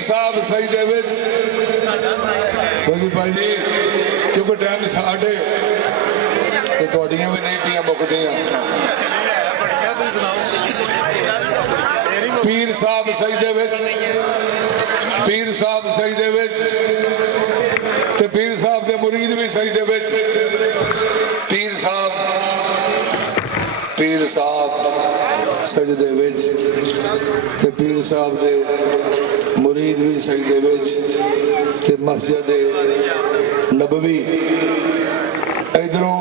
साहब सजदे विच भाई जी क्योंकि टाइम साढ़े तो थोड़ियां भी नहीं पियां मुकदियां। पीर साहब सजदे विच पीर साहब सजदे विच ते पीर साहब दे मुरीद भी सजदे विच। पीर साहब सजदे विच ते पीर साहब दे मुरीद भी सजदे विच ते मस्जिद नबवी इधरों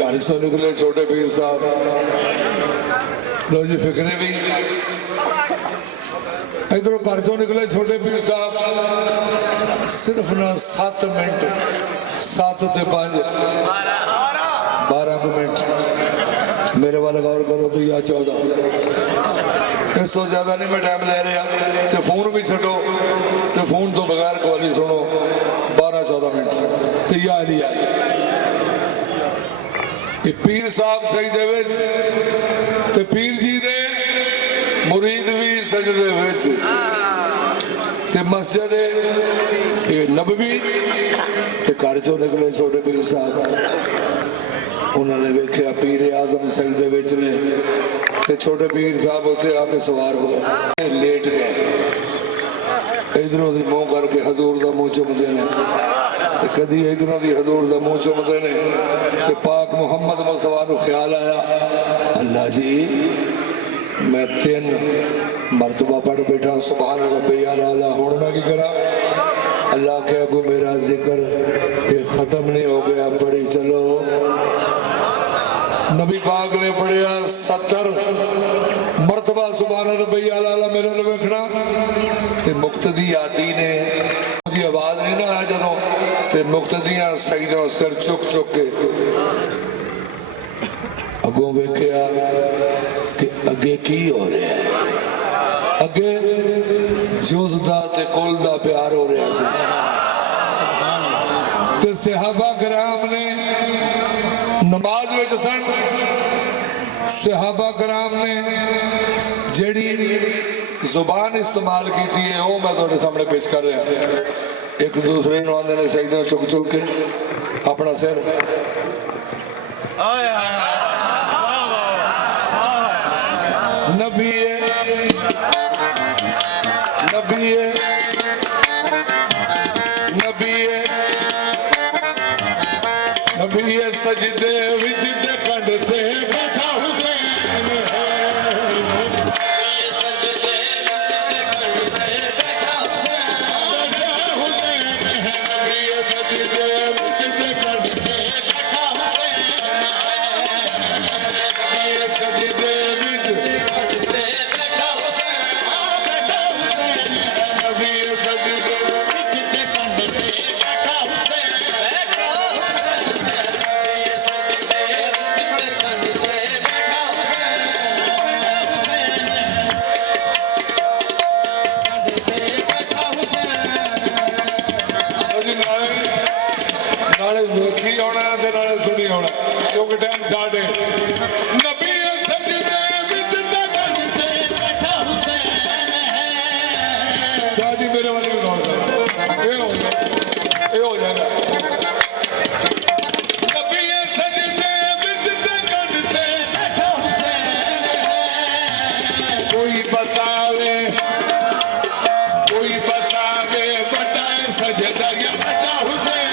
घर से निकले छोटे पीर साहब। लो जी फिक्रे भी इधरों घर चो निकले छोटे पीर साहब सिर्फ ना 7 मिनट 7 ते 5 12 मिनट मेरे वाल गौर करो तो या 14 इस तो ज्यादा नहीं मैं टाइम ले रहा तो फोन भी छो तो फोन तो बगैर कवाली सुनो 12-14 मिनट तो यार पीर साहब सजदे विच ते पीर जी दे मुरीद भी सजदे विच ते मस्जिद नबवी ते घर चो निकले छोटे पीर साहब। उन्होंने वेख्या पीर आजम सजदे विच ने ते छोटे पीर साहब उत्ते आके सवार हो गए लेट गए इधरों दी मुंह करके हजूर दा मुंह चुमदे ने कदी इधरों दी हजूर दा मुंह चुमदे ने ते पाक मुहम्मद मुस्तफा नूं ख्याल आया अल्लाह जी मैं 3 मरतबा पढ़ बैठा सुभान रब्बी आला हुण मैं की करा। अल्लाह के अगू मेरा जिक्र ये खत्म नहीं हो गया पढ़ी चलो। नबी पाक ने पढ़िया 70 मरतबा सुभान रब्बी आला मेरे ने वेखना ते मुक्तदी आती ने दी आवाज नहीं ना आया जदों ते मुक्तदियां सजदों सिर चुक के अगों वेखिया कि अगे की हो रहा है। अगे जुज़ दा ते कुल दा प्यार हो रहा सी ते सहाबा कराम ने नमाज विच सन। सहाबा कराम ने जेड़ी जुबान इस्तेमाल की थी वो मैं तुहाडे सामने पेश कर रहा। एक दूसरे नूं आंदे ने सजदे चुक के अपना सिर नबी सजदे विच ते कंडते बैठा हुसैन है। सजदे विच ते कंडते बैठा हुसैन है। नबी सजदे विच ते कंडते बैठा हुसैन है। सजदे विच कंडते बैठा हुसैन है। नबी सजदे विच ते कंडते बैठा हुसैन देखी आना नाले सुनी आना क्योंकि टाइम साढ़े नबी सजदे विच ते कंडते बैठा हुसैन है। शाह जी मेरे वाले भी गौर करो ये हो जाएगा। नबी सजदे विच ते कंडते बैठा हुसैन है। कोई बतावे बड़ा सजदा या बड़ा हुसैन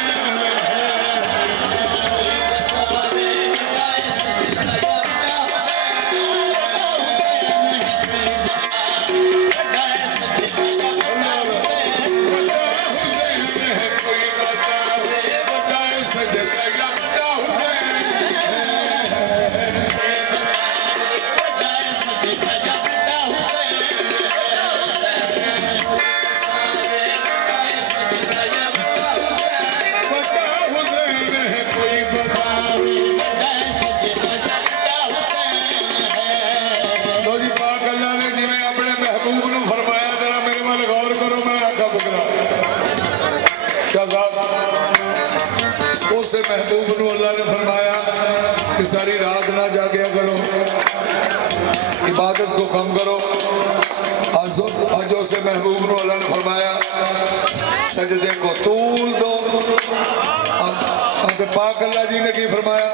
महबूब ने अल्लाह ने फरमाया कि सारी रात ना जागया करो, इबादत को कम करो। आज उसे महबूब को अल्लाह ने फरमाया सजदे को तूल दो। पाक अल्लाह जी ने की फरमाया